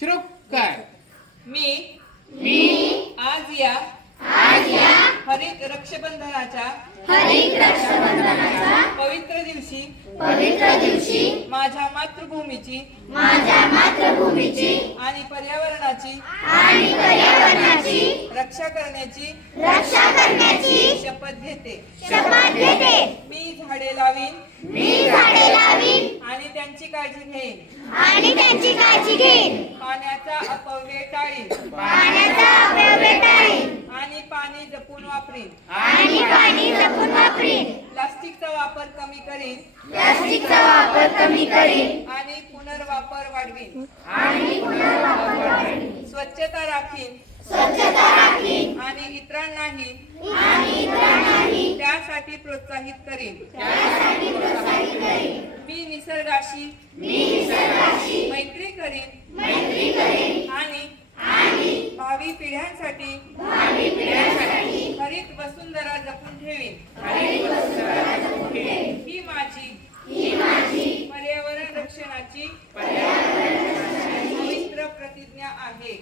श्रुक काय? मी आज या हरित रक्षाबंधनाच्या पवित्र दिवशी माझ्या मातृभूमीची आणि पर्यावरणाची रक्षा करण्याची शपथ घेते. मी झाडे लावीन आणि त्यांची काळजी घेईन. पाण्याचा अपव्यय टाळीन आणि पाणी जपून वापरीन. प्लास्टिकचा वापर कमी करीन आणि पुनर्वापर वाढवीन. स्वच्छता राखीन आणि इतरांनाही त्यासाठी प्रोत्साहित करीन. मी निसर्गाशी मैत्री करीन आणि भावी पिढ्यांसाठी हरित वसुंधरा जपून ठेवीन. ही माझी पर्यावरण रक्षणाची पवित्र प्रतिज्ञा आहे.